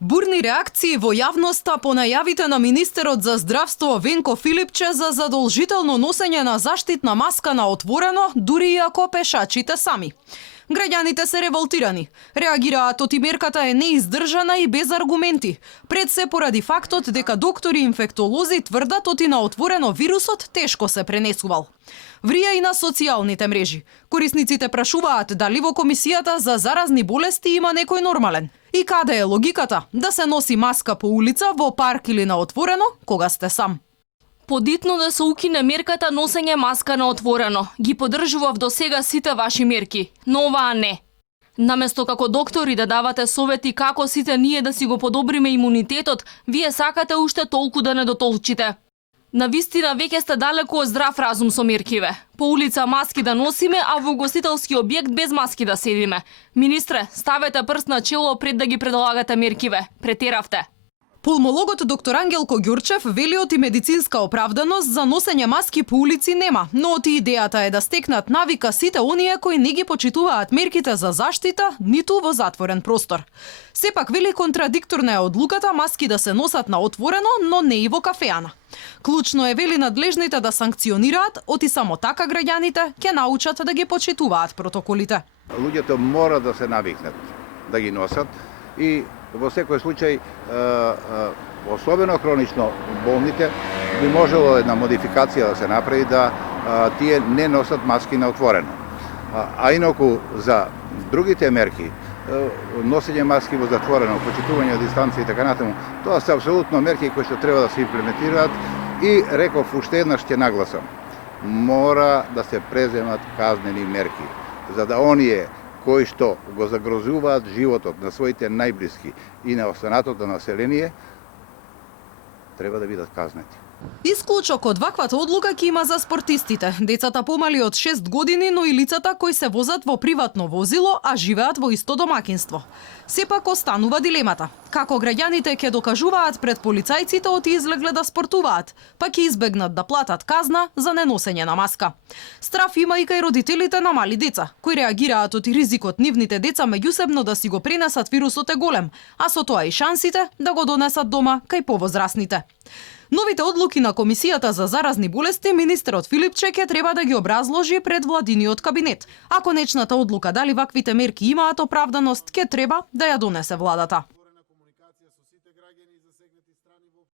Бурни реакции во јавноста по најавите на министерот за здравство Венко Филипче за задолжително носење на заштитна маска на отворено, дури и ако пешачите сами. Граѓаните се револтирани. Реагираат оти мерката е неиздржана и без аргументи. Пред се поради фактот дека доктори инфектолози тврдат оти на отворено вирусот тешко се пренесувал. Врија и на социјалните мрежи. Корисниците прашуваат дали во Комисијата за заразни болести има некој нормален. И каде е логиката да се носи маска по улица, во парк или на отворено, кога сте сам? Подитно да се укине мерката носење маска на отворено. Ги поддржував до сега сите ваши мерки, но оваа не. Наместо како доктори да давате совети како сите ние да си го подобриме имунитетот, вие сакате уште толку да не дотолчите. Навистина веќе сте далеку од здрав разум со меркиве. По улица маски да носиме, а во гостителски објект без маски да седиме. Министре, ставете прст на чело пред да ги предлагате меркиве. Претеравте. Пулмологот доктор Ангелко Ѓурчев вели оти медицинска оправданост за носење маски по улици нема, но оти идејата е да стекнат навика сите оние кои не ги почитуваат мерките за заштита ниту во затворен простор. Сепак вели контрадикторна е одлуката маски да се носат на отворено, но не и во кафеана. Клучно е вели надлежните да санкционираат, оти само така граѓаните ќе научат да ги почитуваат протоколите. Луѓето мора да се навикнат да ги носат и во секој случај, особено хронично болните, би можело една модификација да се направи да тие не носат маски на отворено. А инаку за другите мерки, носење маски во затворено, почитување дистанција и така натаму, тоа се апсолутно мерки кои што треба да се имплементираат и реков уште еднаш ќе нагласам. Мора да се преземат казнени мерки, за да оние кои што го загрозуваат животот на своите најблиски и на останатото население, треба да бидат казнети. Исклучок од ваквата одлука ќе има за спортистите, децата помали од 6 години, но и лицата кои се возат во приватно возило, а живеат во исто домаќинство. Сепак останува дилемата. Како граѓаните ќе докажуваат пред полицајците оти излегле да спортуваат, па ќе избегнат да платат казна за неносење на маска. Страф има и кај родителите на мали деца, кои реагираат оти ризикот нивните деца меѓусебно да си го пренесат вирусот е голем, а со тоа и шансите да го донесат дома кај повозрасните. Новите одлуки на Комисијата за заразни болести министерот Филипче ќе треба да ги образложи пред владиниот кабинет. А конечната одлука дали ваквите мерки имаат оправданост ќе треба да ја донесе владата.